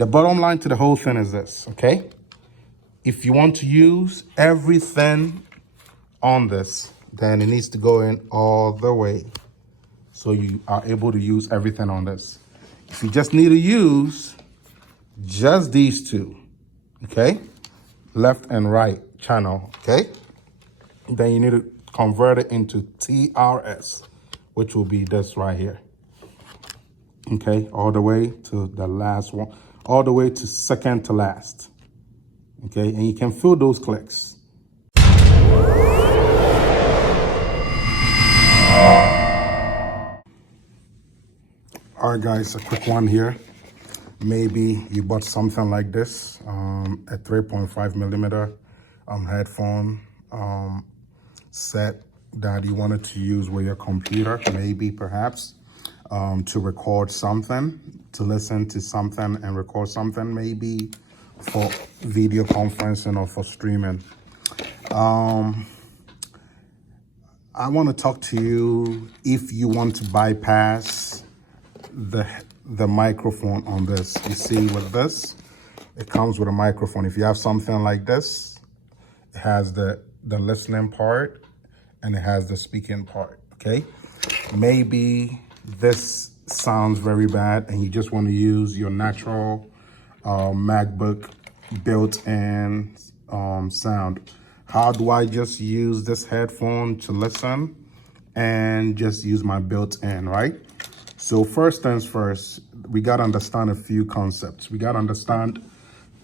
The bottom line to the whole thing is this, okay? If you want to use everything on this, then it needs to go in all the way. So you are able to use everything on this. If you just need to use just these two, okay? Left and right channel, okay? Then you need to convert it into TRS, which will be this right here. Okay, all the way to the last one, all the way to second to last. Okay, and you can feel those clicks. All right, guys, a quick one here. Maybe you bought something like this, a 3.5 millimeter headphone set that you wanted to use with your computer, maybe perhaps to record something, to listen to something and record something, maybe for video conferencing or for streaming. I want to talk to you if you want to bypass the microphone on this. You see with this, it comes with a microphone. If you have something like this, it has the listening part and it has the speaking part, okay? Maybe this sounds very bad and you just want to use your natural MacBook built-in sound. How do I just use this headphone to listen and just use my built-in, right? So first things first, we got to understand a few concepts. We got to understand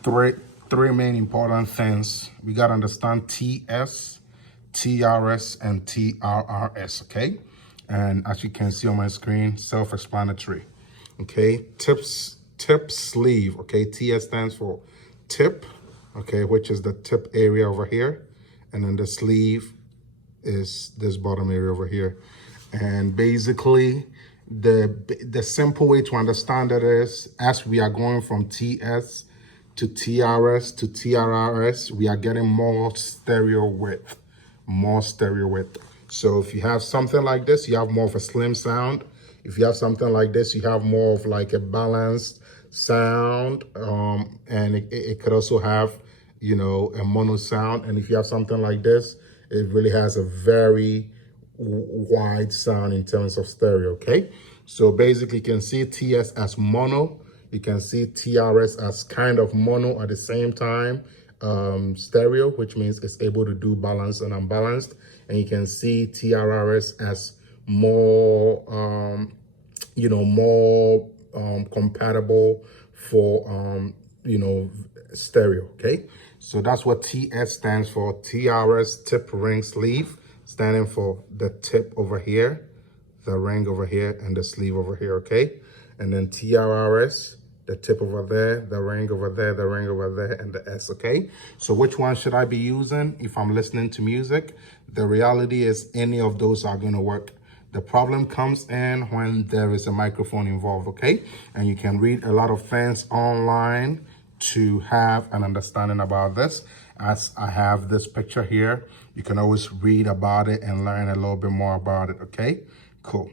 three main important things. We got to understand TS, TRS, and TRRS, okay? And as you can see on my screen, self-explanatory, okay? Tip sleeve, okay? TS stands for tip, okay, which is the tip area over here. And then the sleeve is this bottom area over here. And basically, the simple way to understand it is, as we are going from TS to TRS to TRRS, we are getting more stereo width. So if you have something like this, you have more of a slim sound. If you have something like this, you have more of like a balanced sound. And it could also have, you know, a mono sound. And if you have something like this, it really has a very wide sound in terms of stereo, okay? So basically you can see TS as mono, you can see TRS as kind of mono at the same time, stereo, which means it's able to do balanced and unbalanced. And you can see TRRS as more, you know, more compatible for, you know, stereo, okay? So that's what TS stands for, TRS, tip ring sleeve, standing for the tip over here, the ring over here, and the sleeve over here, okay? And then TRRS, the tip over there, the ring over there, the ring over there, and the S, okay? So which one should I be using if I'm listening to music? The reality is any of those are gonna work. The problem comes in when there is a microphone involved, okay? And you can read a lot of things online to have an understanding about this. As I have this picture here, you can always read about it and learn a little bit more about it, okay? Cool.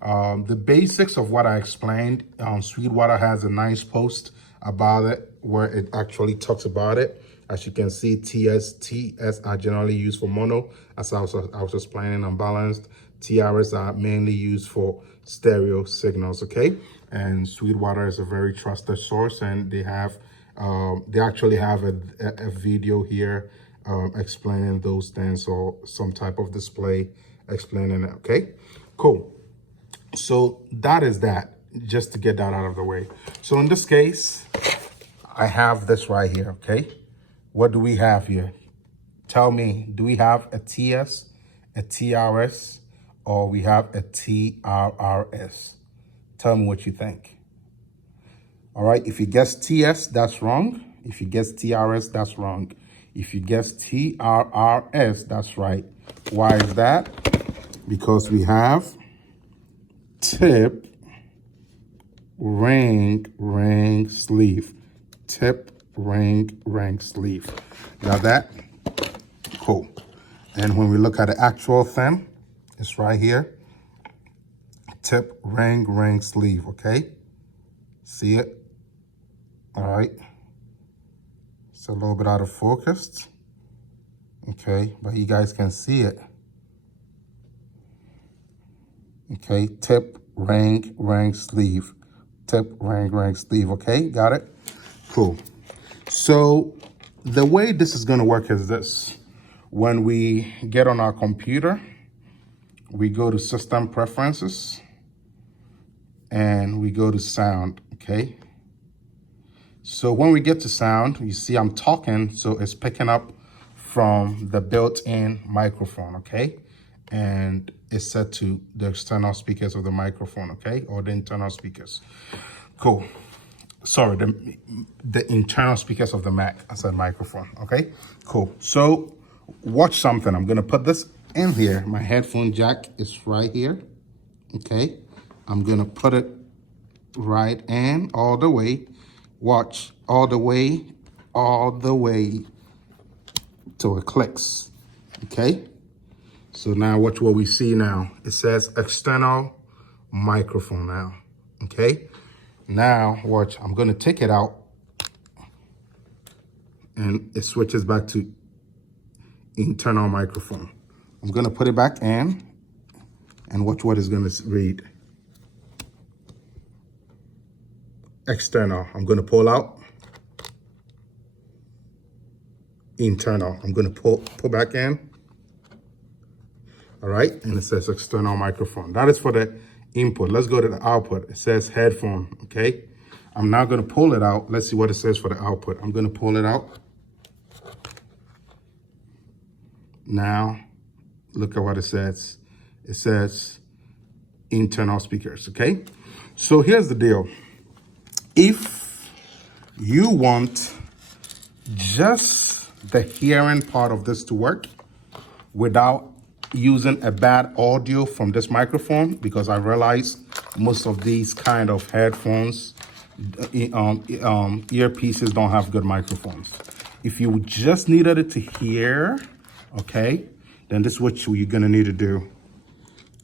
The basics of what I explained, Sweetwater has a nice post about it where it actually talks about it. As you can see, TS are generally used for mono, as I was explaining, unbalanced. TRS are mainly used for stereo signals, okay? And Sweetwater is a very trusted source, and they actually have a video here explaining those things, or some type of display explaining it, okay? Cool. So that is that, just to get that out of the way. So in this case, I have this right here, okay? What do we have here? Tell me, do we have a TS, a TRS, or we have a TRRS? Tell me what you think. All right, if you guess TS, that's wrong. If you guess TRS, that's wrong. If you guess TRRS, that's right. Why is that? Because we have tip, ring, sleeve. Tip, ring, sleeve. Got that? Cool. And when we look at the actual thing, it's right here. Tip, ring, sleeve, okay? See it? All right. It's a little bit out of focus. Okay, but you guys can see it. Okay, tip, ring, sleeve. Tip, ring, sleeve. Okay, got it? Cool. So the way this is gonna work is this. When we get on our computer, we go to System Preferences, and we go to Sound, okay? So when we get to sound, you see I'm talking, so it's picking up from the built-in microphone, okay? And it's set to the external speakers of the microphone, okay? Or the internal speakers. Cool. Sorry, the internal speakers of the Mac. I said microphone, okay? Cool. So watch something. I'm gonna put this in here. My headphone jack is right here, okay? I'm gonna put it right in all the way. Watch, all the way till it clicks, okay? So now watch what we see now. It says external microphone now, okay? Now watch, I'm gonna take it out and it switches back to internal microphone. I'm gonna put it back in and watch what it's gonna read. External, I'm gonna pull out. Internal, I'm gonna pull back in. All right, and it says external microphone. That is for the input. Let's go to the output. It says headphone, okay? I'm now gonna pull it out. Let's see what it says for the output. I'm gonna pull it out. Now, look at what it says. It says internal speakers, okay? So here's the deal. If you want just the hearing part of this to work without using a bad audio from this microphone, because I realize most of these kind of headphones, earpieces don't have good microphones. If you just needed it to hear, okay, then this is what you're gonna need to do.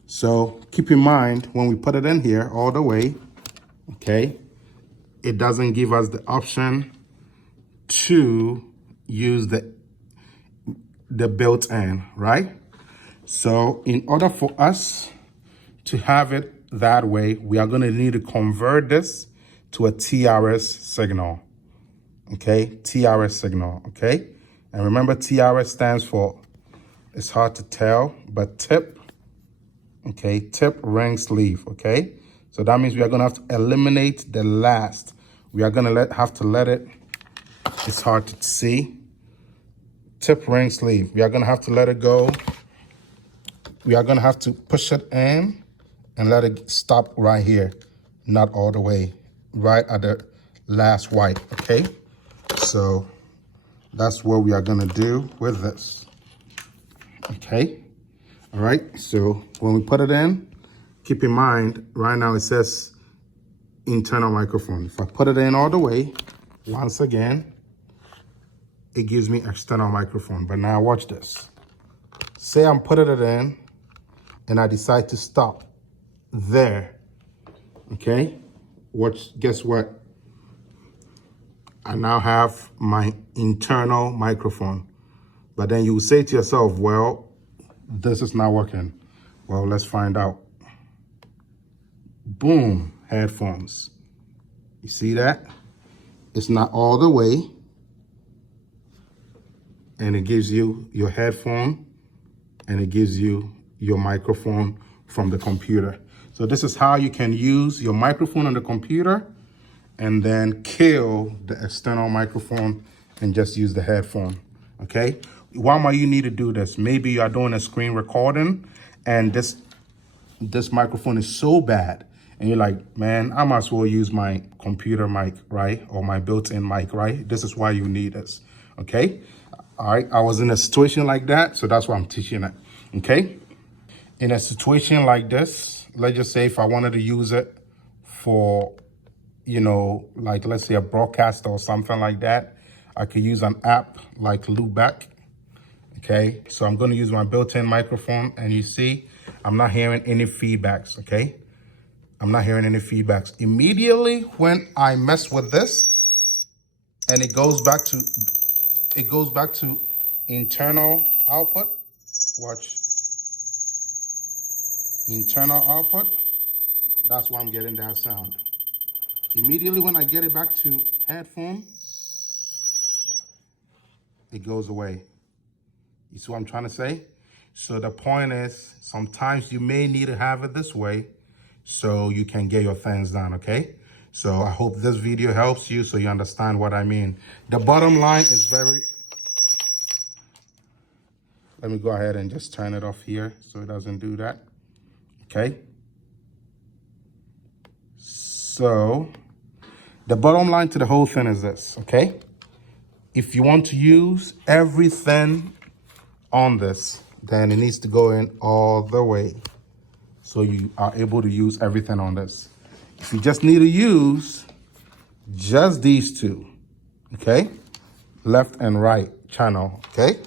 So keep in mind, when we put it in here all the way, okay, it doesn't give us the option to use the built-in, right? So in order for us to have it that way, we are gonna need to convert this to a TRS signal, okay? TRS signal, okay? And remember, TRS stands for, it's hard to tell, but tip, okay? Tip, ring, sleeve, okay? So that means we are gonna have to eliminate the last. We are gonna have to let it, it's hard to see. Tip, ring, sleeve. We are gonna have to let it go. We are gonna have to push it in and let it stop right here, not all the way, right at the last white, okay? So that's what we are gonna do with this, okay? All right, so when we put it in, keep in mind, right now it says internal microphone. If I put it in all the way, once again, it gives me external microphone. But now watch this. Say I'm putting it in and I decide to stop there, okay? Guess what? I now have my internal microphone. But then you will say to yourself, well, this is not working. Well, let's find out. Boom, headphones. You see that? It's not all the way. And it gives you your headphone and it gives you your microphone from the computer. So this is how you can use your microphone on the computer and then kill the external microphone and just use the headphone, okay? Why might you need to do this? Maybe you are doing a screen recording and this microphone is so bad and you're like, man, I might as well use my computer mic, right? Or my built-in mic, right? This is why you need this, okay? All right, I was in a situation like that, so that's why I'm teaching it, okay? In a situation like this, let's just say if I wanted to use it for, you know, like let's say a broadcast or something like that, I could use an app like Loopback, okay? So I'm gonna use my built-in microphone and you see, I'm not hearing any feedbacks, okay? I'm not hearing any feedbacks. Immediately when I mess with this, and it goes back to internal output. Watch. Internal output. That's why I'm getting that sound. Immediately when I get it back to headphone, it goes away. You see what I'm trying to say? So the point is, sometimes you may need to have it this way so you can get your things done, okay? So I hope this video helps you so you understand what I mean. The bottom line is very... Let me go ahead and just turn it off here so it doesn't do that, okay? So the bottom line to the whole thing is this, okay? If you want to use everything on this, then it needs to go in all the way so you are able to use everything on this. If you just need to use just these two, okay, left and right channel, okay,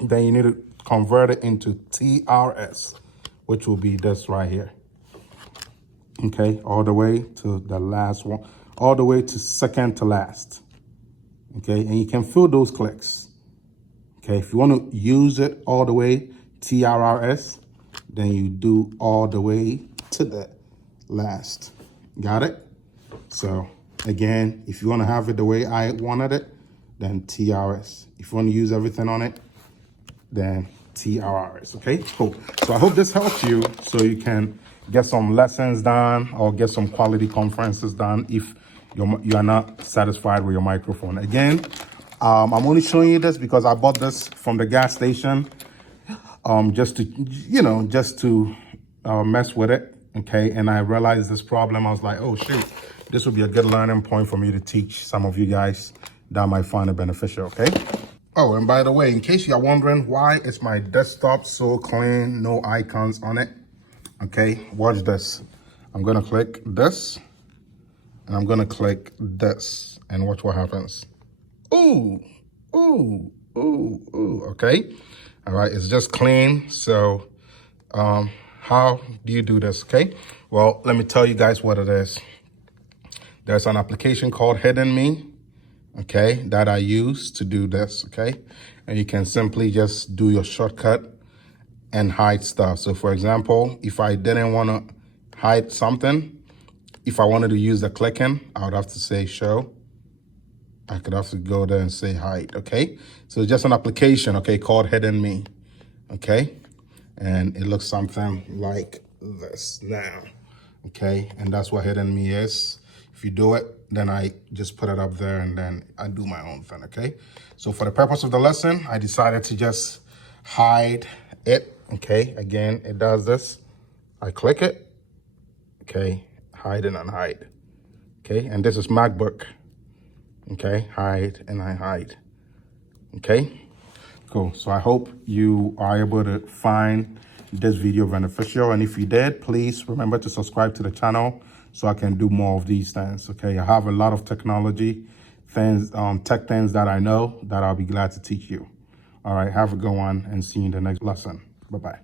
then you need to convert it into TRS, which will be this right here, okay, all the way to the last one, all the way to second to last, okay, and you can feel those clicks. Okay, if you want to use it all the way, TRRS, then you do all the way to the last. Got it? So again, if you want to have it the way I wanted it, then TRS. If you want to use everything on it, then TRRS. Okay, cool. So I hope this helps you so you can get some lessons done or get some quality conferences done if you are not satisfied with your microphone. Again, I'm only showing you this because I bought this from the gas station just to mess with it, okay? And I realized this problem. I was like, oh, shoot, this would be a good learning point for me to teach some of you guys that might find it beneficial, okay? Oh, and by the way, in case you're wondering why is my desktop so clean, no icons on it, okay? Watch this. I'm going to click this, and I'm going to click this, and watch what happens. Ooh, ooh, ooh, ooh, okay. All right, it's just clean. So how do you do this, okay? Well, let me tell you guys what it is. There's an application called Hidden Me, okay, that I use to do this, okay? And you can simply just do your shortcut and hide stuff. So for example, if I didn't want to hide something, if I wanted to use the clicking, I would have to say show. I could have to go there and say hide, okay? So it's just an application, okay, called Hidden Me, okay? And it looks something like this now, okay? And that's what Hidden Me is. If you do it, then I just put it up there and then I do my own thing, okay? So for the purpose of the lesson, I decided to just hide it, okay? Again, it does this. I click it, okay? Hide and unhide, okay? And this is MacBook. Okay, hide and I hide. Okay, cool. So I hope you are able to find this video beneficial. And if you did, please remember to subscribe to the channel so I can do more of these things. Okay, I have a lot of technology things, tech things that I know that I'll be glad to teach you. All right, have a good one and see you in the next lesson. Bye-bye.